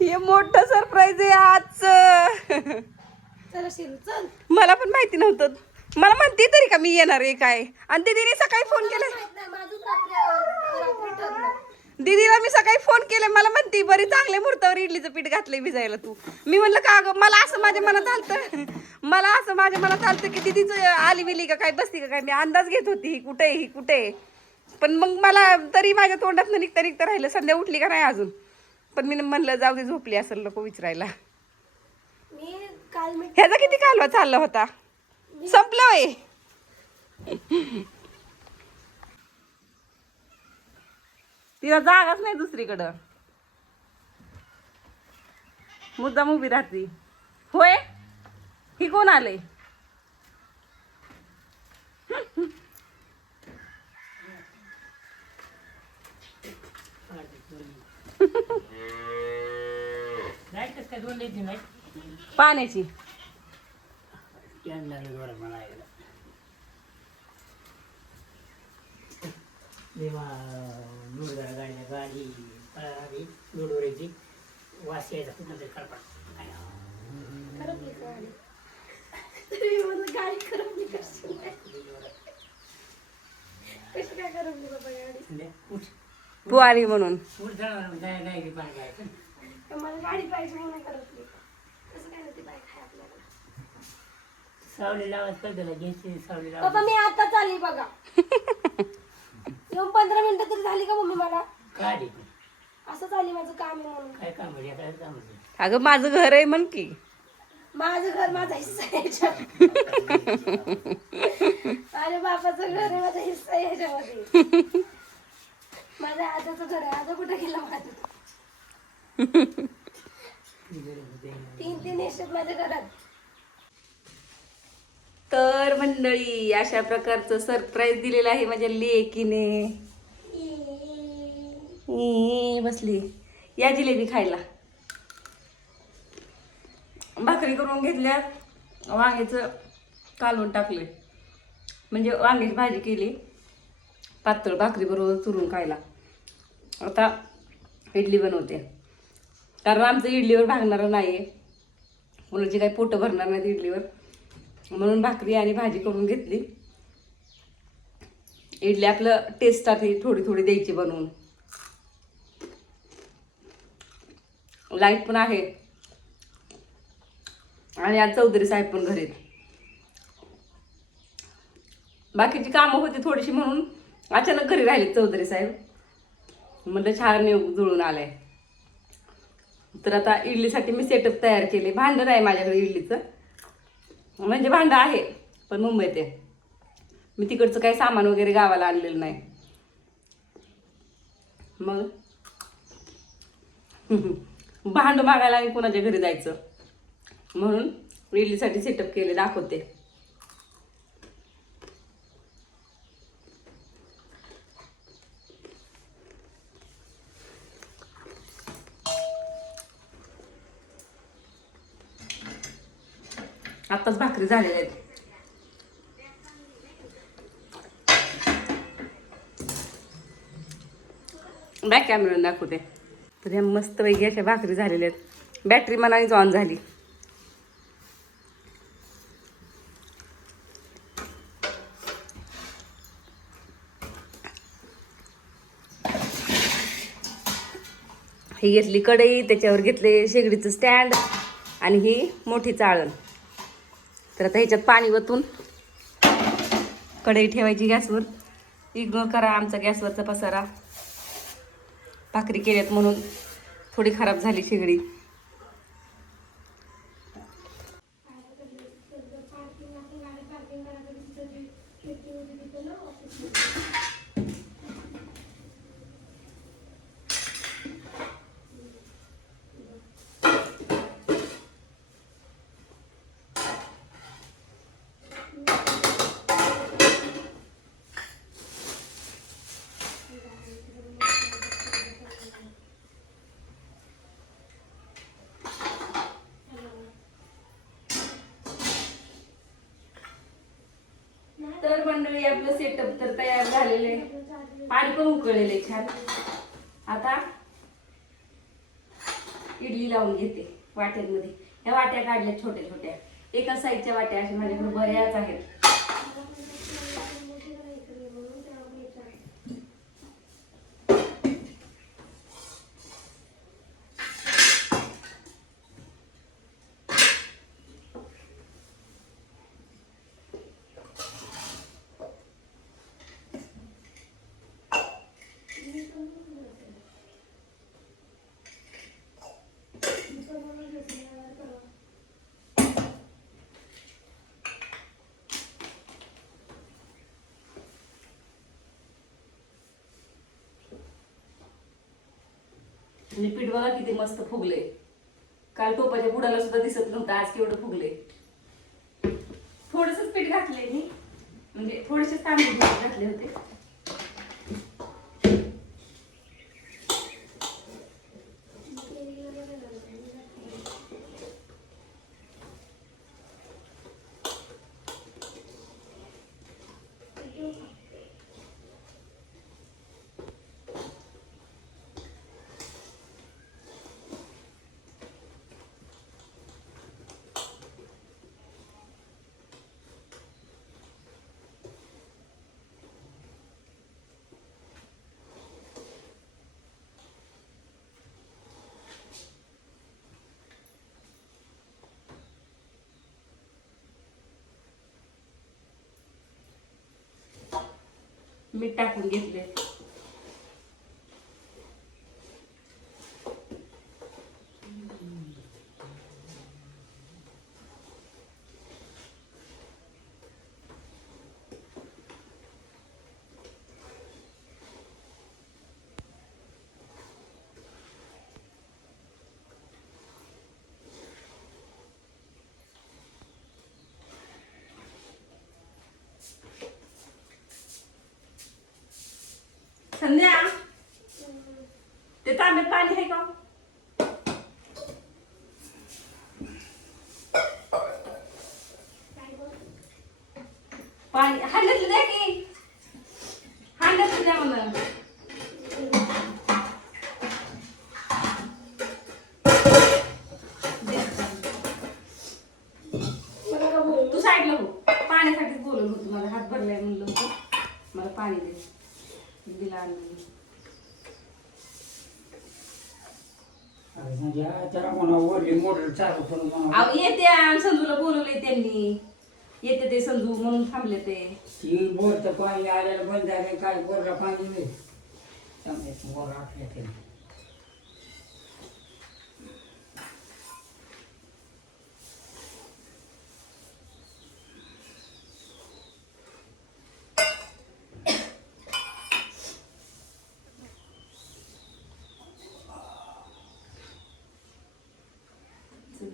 हे मोठं सरप्राईज आहे आजचं. चला शिरू चल. मला पण माहिती नव्हतं. मला म्हणते तरी का मी येणार आहे काय. आणि दीदीने सकाळी फोन केले. माझं रात्री ठरलं. दीदीला मी सकाळी फोन केले. मला म्हणते बरी चांगल्या मुहूर्तावर इडलीचं पीठ घातलंय भिजायला तू. मी म्हणलं का ग, मला असं माझ्या मनात आलतं की दीदीच आली बिली का काय बसती का काय. मी अंदाज घेत होती ही कुठे. पण मग मला तरी माझ्या तोंडात निघता राहिलं संध्या उठली का नाही अजून. पण मी म्हणलं जाऊ दे झोपली असेल नको विचारायला. ह्याचा किती कालवा चालला होता. संपलं वय. तिला जागाच नाही दुसरीकडं. मुद्दाम उभी राहती. होय ही कोण आलंय. पाण्याची गाडी लोडवरायची वास यायचा खूप नंतर खरपाट गाडी खरबली कशी काय खरबली बाबा गाडी. तू आली म्हणून. मला गाडी पाहिजे म्हणून खरबली. कसं काय होती बाईक आहे आपल्याला. सावली लावायचं कळलं घ्यायची सावली बाबा लावा. मी आता चालली बघा. येऊन 15 मिनिटं तरी झाली का मम्मी मला. गाडी असं चालली माझं काम आहे म्हणून. काय काम आहे काय काम आहे. अगं माझं घर आहे म्हण की. माझं घर माझा हिस्सा आहे याच्यात. अरे बापाचं घर आहे माझा हिस्सा आहे याच्यामध्ये. माझ्या आजाचं घर आहे. आजा कुठे गेला माझं. 3 हिस्से माझ्या घरात. तर मंडळी अशा प्रकारचं सरप्राईज दिलेलं आहे माझ्या लेकीने. बसली या जिलेबी खायला. भाकरी करून घेतल्या. वांग्याचं कालवून टाकले. म्हणजे वांग्याची भाजी केली पातळ भाकरी बरोबर चुरून खायला. आता इडली बनवते. कारण आमचं इडलीवर भागणार नाही. कोणाची काही पोटं भरणार नाहीत इडलीवर. म्हणून भाकरी आणि भाजी करून घेतली. इडली आपलं टेस्टसाठी थोडी द्यायची बनवून. लाईट पण आहे आणि आज चौधरी साहेब पण घरी. बाकीची कामं होती थोडीशी म्हणून अचानक घरी राहिले चौधरी साहेब. म्हणलं छान जुळून आलाय. तर आता इडलीसाठी मी सेटअप तयार केले. भांडं नाही माझ्याकडे इडलीचं. म्हणजे भांडं आहे पण मुंबईत आहे. मी तिकडचं काही सामान वगैरे गावाला आणलेलं नाही. मग भांडं मागायला आणि कोणाच्या घरी जायचं म्हणून इडलीसाठी सेटअप केले दाखवते. आत्ताच भाकरी झालेल्या आहेत. बॅक कॅमेरा दाखवते. तर ह्या मस्त पैकी अशा भाकरी झालेल्या आहेत. बॅटरी मनानेच ऑन झाली. ही घेतली कढई. त्याच्यावर घेतले शेगडीचं स्टँड आणि ही मोठी चाळण. तर आता ह्याच्यात पाणी वतून कढई ठेवायची गॅसवर. इग्नोर करा आमचा गॅसवरचा पसारा. भाकरी केल्यात म्हणून थोडी खराब झाली शेगडी. तर मंडळी आपलं सेटअप तर तयार झालेले. पाणी पण उकळलेले छान. आता इडली लावून घेते वाट्यांमध्ये. ह्या वाट्या काढल्या छोट्या छोट्या, एका साईजच्या वाट्या अशा माझ्याकडे बऱ्याच आहेत. आणि पीठ बघा किती मस्त फुगले. काल टोपाच्या बुडाला सुद्धा दिसत नव्हतं, आज केवढं फुगले. थोडंसंच पीठ घातलंय मी, म्हणजे थोडेसे तांदूळ घातले होते. मीठ टाकून घेतले. संध्या, ते तांब्यात पाणी आहे का? पाणी हांड्यातलं द्या की, हांड्यातलं द्या मला. तू साईडला हो, पाण्यासाठीच बोलत होती. मला हात भरलाय म्हणलं होतं, मला पाणी दे. दिला आणून. त्याला म्हणा वरली मोटर चालू करून म्हणा. अहो येते आणि संजूला बोलवले त्यांनी, येते ते संजू म्हणून थांबले ते. ती बोरचं पाणी आलेलं बंद झालं, काय बोरला पाणी नाही. त्यामुळे बोर आटल्या ते.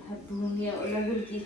हात धुवून घ्यावं लागेल की.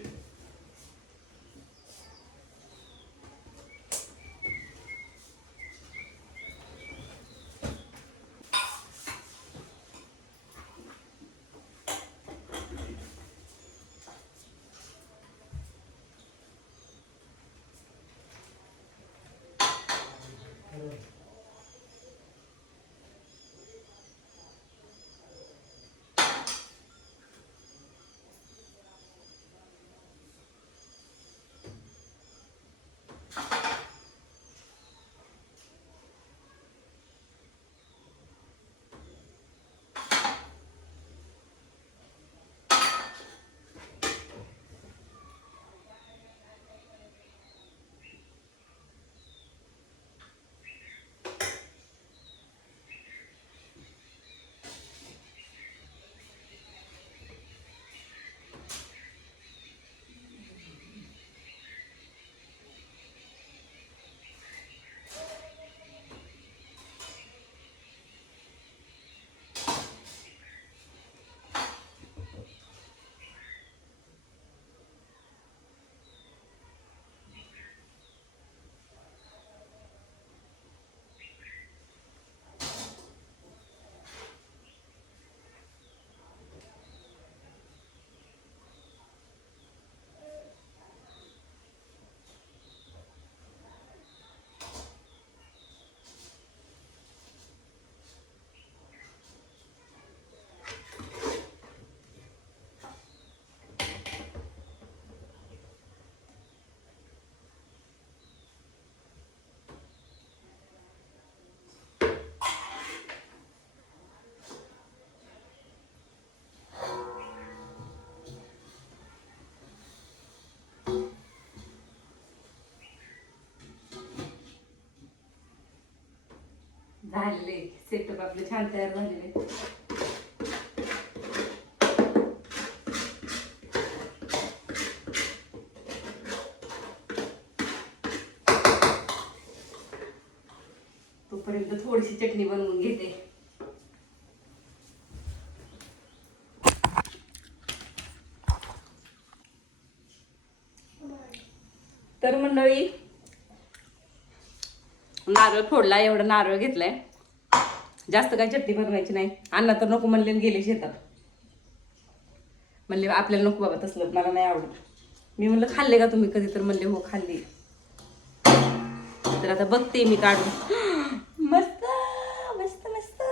झालेले सेटअप आपले छान तयार झालेले. तोपर्यंत थोडीशी चटणी बनवून घेते. तर मंडळी नारळ फोडला, एवढा नारळ घेतलाय. जास्त काही चटणी बनवायची नाही. अण्णा तर नको म्हणले आणि गेले शेतात. म्हणले आपल्याला नको बाबा तसलं, मला नाही आवडत. मी म्हणलं खाल्ले का तुम्ही कधी, तर म्हणले हो खाल्ली. तर आता बघते मी काढून. मस्त मस्त मस्त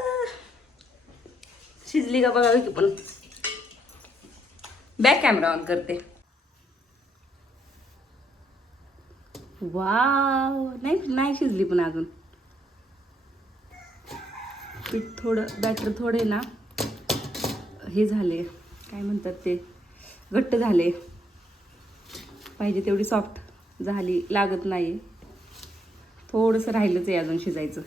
शिजली का बघा की. पण बॅक कॅमेरा ऑन करते. वाव, नाही नाही शिजली पण अजून. पीठ थोडं, बॅटर थोडे ना हे झाले, काय म्हणतात ते, घट्ट झाले. पाहिजे तेवढी सॉफ्ट झाली, लागत नाही. थोडंसं राहिलंच आहे अजून शिजायचं.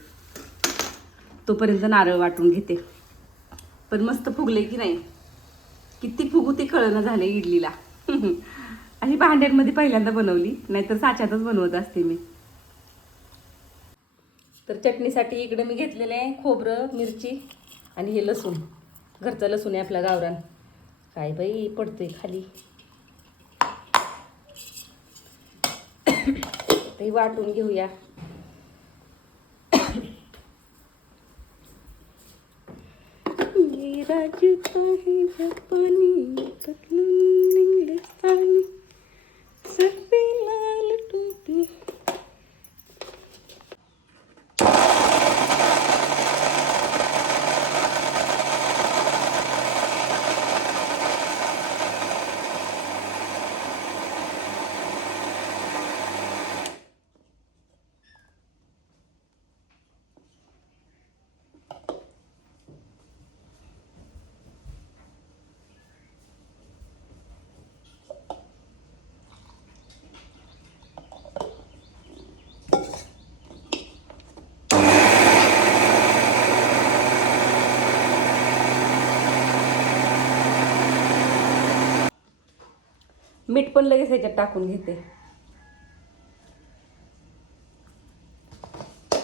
तोपर्यंत नारळ वाटून घेते. पण मस्त फुगले की नाही, किती फुगू ते कळना झाले इडलीला. अशी भांड्यांमध्ये पहिल्यांदा बनवली, नाहीतर साच्यातच बनवत असते मी. तर चटणीसाठी इकडे मी घेतलेलं आहे खोबरं, मिरची आणि हे लसूण. घरचा लसूण आहे आपला गावरान. काय बाई पडतोय खाली. ते वाटून घेऊया. राजता है जपानी पतलून इंग्लिस्तानी सर पे लाल टोपी. मीठ पण लगेच ह्याच्यात टाकून घेते.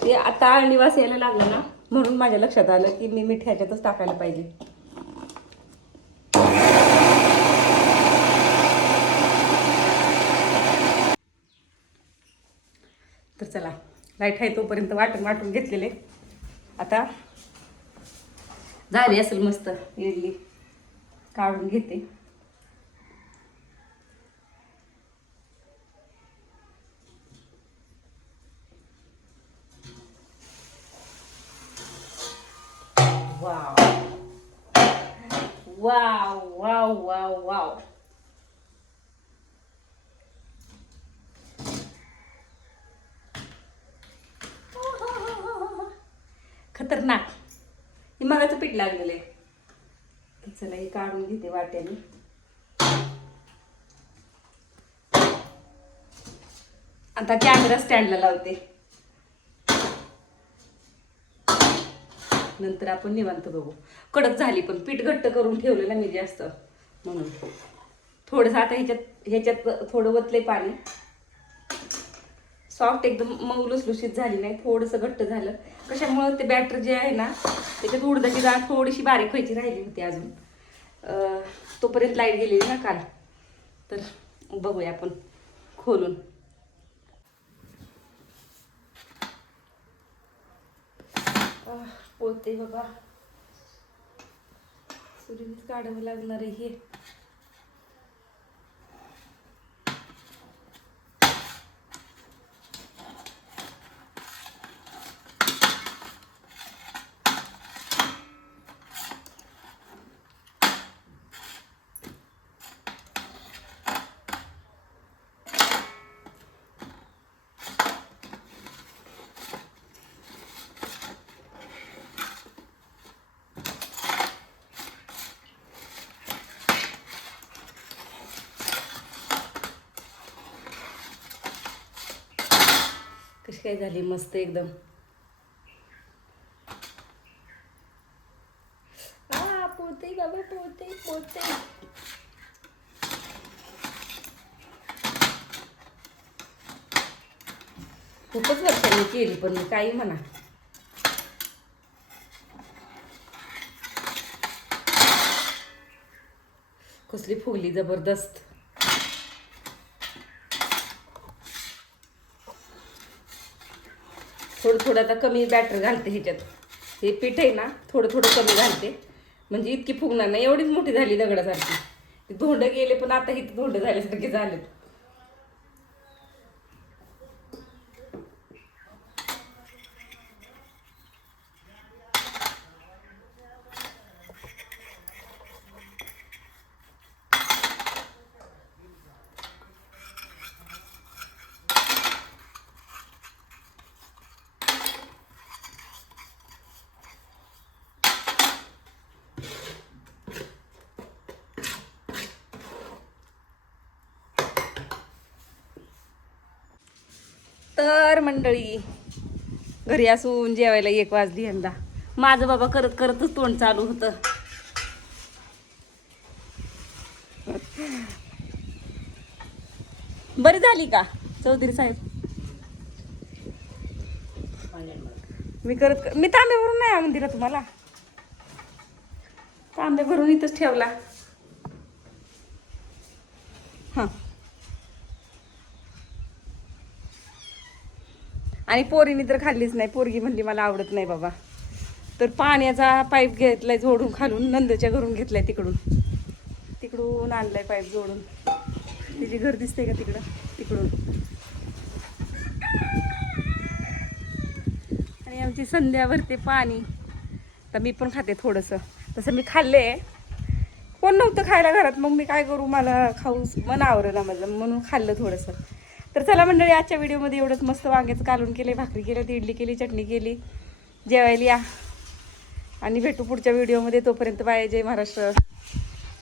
ते आता आळणीवास यायला लागलं ना, म्हणून माझ्या लक्षात आलं की मी मीठ ह्याच्यातच टाकायला पाहिजे. तर चला, लाईट आहे तोपर्यंत वाटून घेतलेले. आता झाली असेल मस्त इडली, काढून घेते. Wow wow wow wow wow. खतरनाक. हे मगाचं पीठ लागलेलं आहे. चला हे काढून घेते वाट्याने. आता कॅमेरा स्टँडला लावते. नंतर आपण निवांत बघू. कडक झाली, पण पीठ घट्ट करून ठेवलं ना मी जास्त, म्हणून थोडंसं आता ह्याच्यात थोडं वतले पाणी. सॉफ्ट एकदम मऊ लुसलुशीत झाली नाही, थोडंसं घट्ट झालं. कशामुळं ते बॅटर जे आहे ना, त्याच्यात उडदाची डाळ थोडीशी बारीक व्हायची राहिली होती अजून. तोपर्यंत लाईट गेलेली ना काल. तर बघूया आपण खोलून. पोळते बाबा, सुरीनेच काढावं लागणार आहे हे. कशी काय झाली मस्त एकदम. पोते बाबा पोते पोते. खूपच वर्षांनी केली पण मी काही म्हणा. कसली फुगली जबरदस्त. थोडं आता कमी बॅटर घालते ह्याच्यात. हे पीठ आहे ना थोडं कमी घालते म्हणजे इतकी फुगणार नाही. एवढीच मोठी झाली दगडासारखी. ते धोंड गेले पण आता इथे धोंड झाल्यासारखे झालेत. तर मंडळी घरी असून जेवायला 1 वाजली यंदा. माझं बाबा करतच तोंड चालू होतं. बरी झाली का चौधरी साहेब? मी तांबे भरून नाही आणून दिला तुम्हाला. तांबे भरून इथंच ठेवला. हां आणि पोरीने तर खाल्लीच नाही. पोरगी म्हणली मला आवडत नाही बाबा. तर पाण्याचा पाईप घेतलाय जोडून खालून. नंदच्या घरून घेतलाय तिकडून आणलाय पाईप जोडून. तिचे घर दिसते का तिकडून. आणि आमची संध्या भरते पाणी. तर मी पण खाते थोडंसं. तसं मी खाल्ले. कोण नव्हतं खायला घरात मग मी काय करू. मला खाऊस मन आवरलं ना माझं म्हणून खाल्लं थोडंसं. तर चला मंडळी आजच्या व्हिडिओमध्ये एवढंच. मस्त वांग्याचं कालून केले, भाकरी केल्या, इडली केली, चटणी केली. जेवायला या आणि भेटू पुढच्या व्हिडिओमध्ये. तोपर्यंत बाय. जय महाराष्ट्र.